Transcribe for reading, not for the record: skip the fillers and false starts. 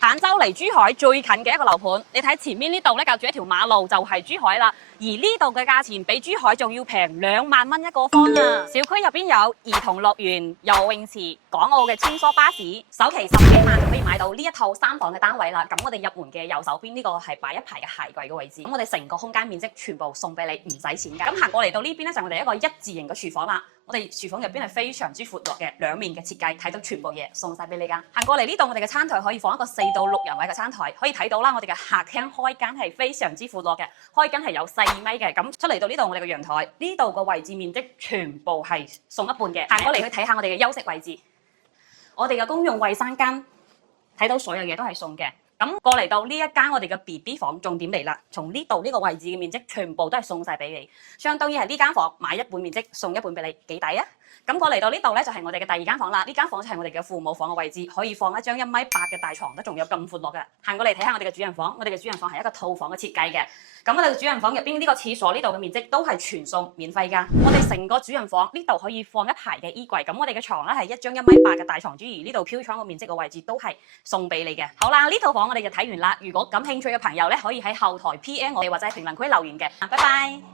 坦洲離珠海最近嘅一個樓盤，你睇前面呢度咧，隔住一條馬路就係珠海啦。而呢度嘅價錢比珠海仲要平2萬蚊一個方啊！小區入邊有兒童樂園、游泳池、港澳嘅穿梭巴士，首期10幾萬就可以買到呢一套3房嘅單位啦。咁我哋入門嘅右手邊呢個係擺一排嘅鞋櫃嘅位置，咁我哋成個空間面積全部送俾你，唔使錢㗎。咁行過嚟到呢邊咧就係我哋一個一字形嘅廚房啦。我哋廚房入邊係非常之闊落嘅，兩面嘅設計，睇到全部嘢送晒俾你㗎。行過嚟呢度，我哋嘅餐台可以放一個4到6人位嘅餐台，可以睇到啦。我哋嘅客廳開間係非常之闊落嘅，開間係有4米嘅。咁出嚟到呢度，我哋嘅陽台呢度個位置面積全部係送一半嘅。行過嚟去睇下我哋嘅休息位置，我哋嘅公用衛生間，睇到所有嘢都係送嘅。咁過嚟到呢一間我哋嘅 BB 房，重點嚟啦！從呢度呢個位置嘅面積全部都係送晒俾你，相當於係呢間房買一半面積送一半俾你，幾抵啊！咁過嚟到呢度咧就係我哋嘅第2間房啦，呢間房就係我哋嘅父母房嘅位置，可以放一張1.8米嘅大床，都仲有咁闊落嘅。行過嚟睇下我哋嘅主人房，我哋嘅主人房係一個套房嘅設計嘅。咁我哋嘅主人房入邊呢個廁所呢度嘅面積都係全送免費㗎。我哋成個主人房呢度可以放一排嘅衣櫃，咁我哋嘅床咧係一張1.8米嘅大床，之餘呢度飄窗個面積嘅位置都係送俾你嘅。好啦，呢套房我哋就睇完啦。如果感興趣嘅朋友咧，可以喺後台 PM 我哋或者喺評論區留言嘅。拜拜。